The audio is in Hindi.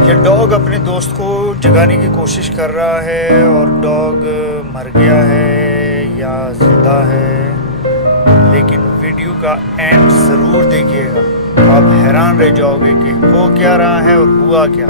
ये डॉग अपने दोस्त को जगाने की कोशिश कर रहा है और डॉग मर गया है या जिंदा है, लेकिन वीडियो का एंड ज़रूर देखिएगा। आप हैरान रह जाओगे कि हो क्या रहा है और हुआ क्या।